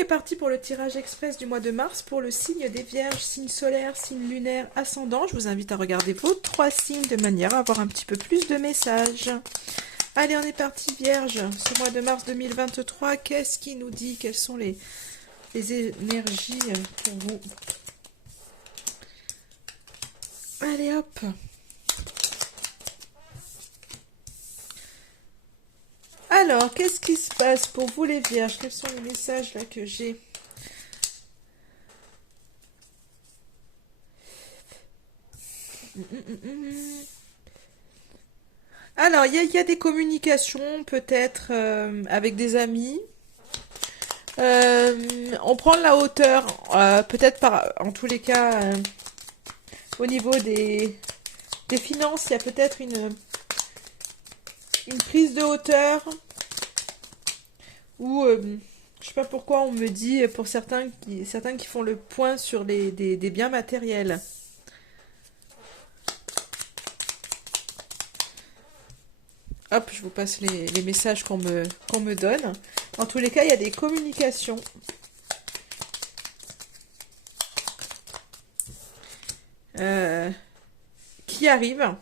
est parti pour le tirage express du mois de mars pour le signe des Vierges, signe solaire, signe lunaire, ascendant. Je vous invite à regarder vos 3 signes de manière à avoir un petit peu plus de messages. Allez, on est parti Vierge. Ce mois de mars 2023, qu'est-ce qui nous dit? Quelles sont les énergies pour vous? Allez hop. Alors, qu'est-ce qui se passe pour vous les Vierges? Quels sont les messages là que j'ai? Alors, il y a des communications peut-être avec des amis. On prend de la hauteur, peut-être en tous les cas, au niveau des finances, il y a peut-être une prise de hauteur. Ou, je sais pas pourquoi on me dit, pour certains qui font le point sur des biens matériels. Hop, je vous passe les messages qu'on me donne. En tous les cas, il y a des communications. Qui arrivent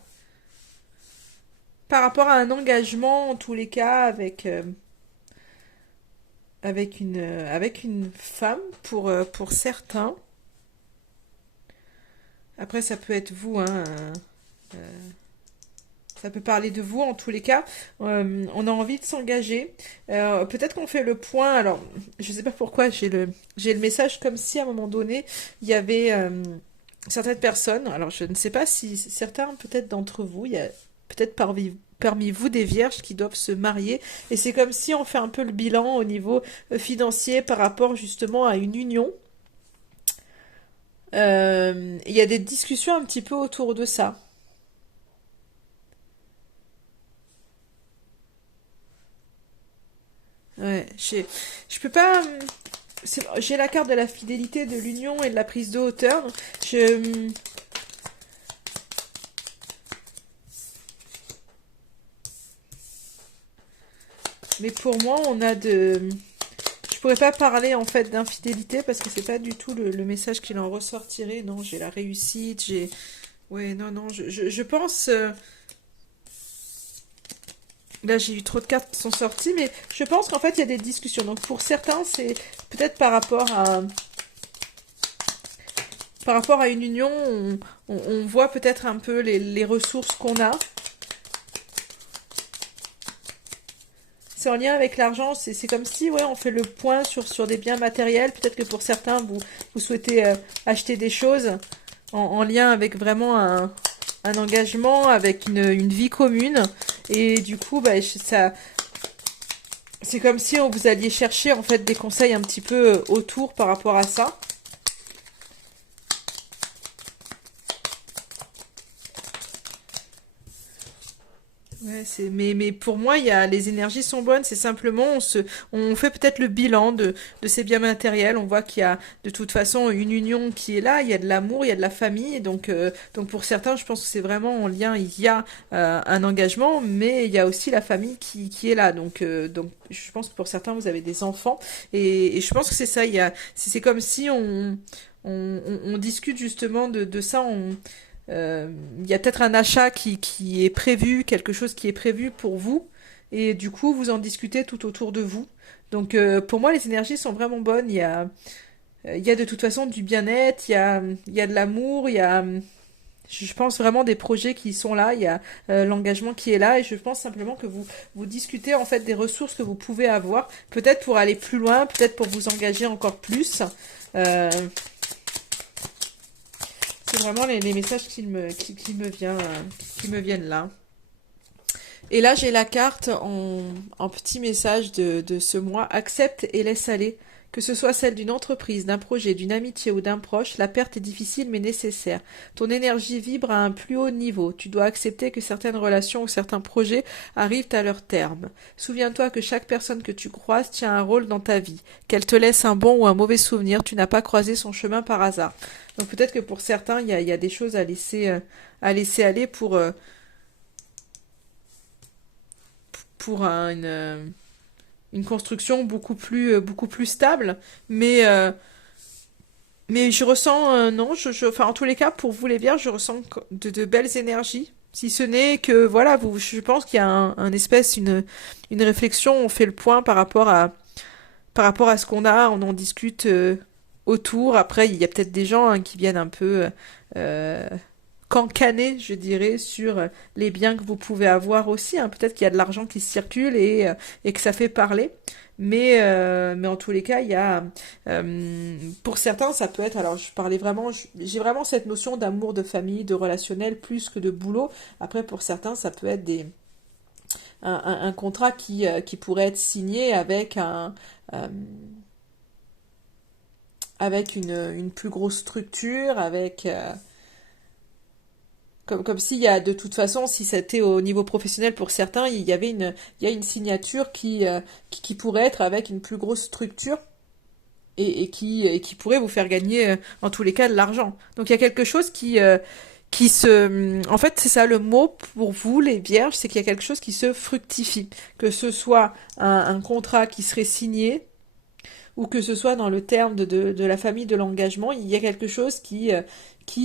par rapport à un engagement, en tous les cas, avec une femme pour certains. Après, ça peut être vous, hein. Ça peut parler de vous en tous les cas. On a envie de s'engager. Peut-être qu'on fait le point. Alors, je sais pas pourquoi j'ai le message comme si à un moment donné il y avait certaines personnes. Alors, je ne sais pas si certains peut-être d'entre vous, il y a peut-être parmi vous des vierges qui doivent se marier. Et c'est comme si on fait un peu le bilan au niveau financier par rapport justement à une union. Il y a des discussions un petit peu autour de ça. Ouais, je peux pas. J'ai la carte de la fidélité, de l'union et de la prise de hauteur. Je, mais pour moi, on a de. Je pourrais pas parler en fait d'infidélité parce que c'est pas du tout le message qu'il en ressortirait. Non, j'ai la réussite, j'ai. Ouais, non, non, je pense. Là, j'ai eu trop de cartes qui sont sorties, mais je pense qu'en fait, il y a des discussions. Donc, pour certains, c'est peut-être par rapport à une union, on voit peut-être un peu les ressources qu'on a. C'est en lien avec l'argent, c'est comme si ouais, on fait le point sur des biens matériels. Peut-être que pour certains, vous souhaitez acheter des choses en lien avec vraiment un engagement, avec une vie commune. Et du coup, bah, c'est comme si vous alliez chercher en fait des conseils un petit peu autour par rapport à ça. Ouais, mais pour moi, les énergies sont bonnes. C'est simplement, on fait peut-être le bilan de ces biens matériels. On voit qu'il y a de toute façon une union qui est là. Il y a de l'amour, il y a de la famille. Et donc pour certains, je pense que c'est vraiment en lien. Il y a un engagement, mais il y a aussi la famille qui est là. Donc je pense que pour certains, vous avez des enfants. Et je pense que c'est ça. C'est comme si on discute justement de ça. Il y a peut-être un achat qui est prévu, quelque chose qui est prévu pour vous, et du coup, vous en discutez tout autour de vous. Donc, pour moi, les énergies sont vraiment bonnes. Il y a de toute façon du bien-être, il y a de l'amour, je pense vraiment des projets qui sont là, il y a l'engagement qui est là, et je pense simplement que vous discutez en fait des ressources que vous pouvez avoir, peut-être pour aller plus loin, peut-être pour vous engager encore plus. Euh, c'est vraiment les messages qui me viennent là. Et là, j'ai la carte en petit message de ce mois. Accepte et laisse aller. Que ce soit celle d'une entreprise, d'un projet, d'une amitié ou d'un proche, la perte est difficile mais nécessaire. Ton énergie vibre à un plus haut niveau. Tu dois accepter que certaines relations ou certains projets arrivent à leur terme. Souviens-toi que chaque personne que tu croises tient un rôle dans ta vie. Qu'elle te laisse un bon ou un mauvais souvenir, tu n'as pas croisé son chemin par hasard. Donc peut-être que pour certains, il y a des choses à laisser aller pour une construction beaucoup plus stable. Mais, je ressens, non, enfin, en tous les cas, pour vous les vierges, je ressens de belles énergies. Si ce n'est que, voilà, je pense qu'il y a un espèce, une réflexion, on fait le point par rapport à ce qu'on a, on en discute autour. Après, il y a peut-être des gens hein, qui viennent un peu euh, cancaner, je dirais, sur les biens que vous pouvez avoir aussi. Hein. Peut-être qu'il y a de l'argent qui circule et que ça fait parler. Mais en tous les cas, il y a, pour certains, ça peut être, alors je parlais vraiment, j'ai vraiment cette notion d'amour, de famille, de relationnel, plus que de boulot. Après, pour certains, ça peut être un contrat qui pourrait être signé euh, avec une plus grosse structure, comme s'il y a de toute façon, si c'était au niveau professionnel pour certains, il y a une signature qui pourrait être avec une plus grosse structure et qui pourrait vous faire gagner en tous les cas de l'argent. Donc il y a quelque chose qui se... En fait, c'est ça le mot pour vous, les vierges, c'est qu'il y a quelque chose qui se fructifie. Que ce soit un contrat qui serait signé, ou que ce soit dans le terme de la famille de l'engagement, il y a quelque chose qui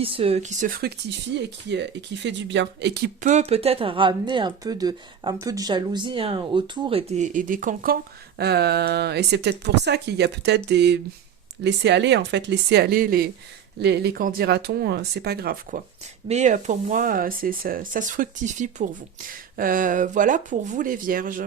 se fructifie et qui fait du bien. Et qui peut peut-être ramener un peu de jalousie hein, autour et des cancans. Et c'est peut-être pour ça qu'il y a peut-être des... Laisser aller, en fait, laisser aller les qu'en dira-t-on, c'est pas grave, quoi. Mais pour moi, ça se fructifie pour vous. Voilà pour vous, les vierges.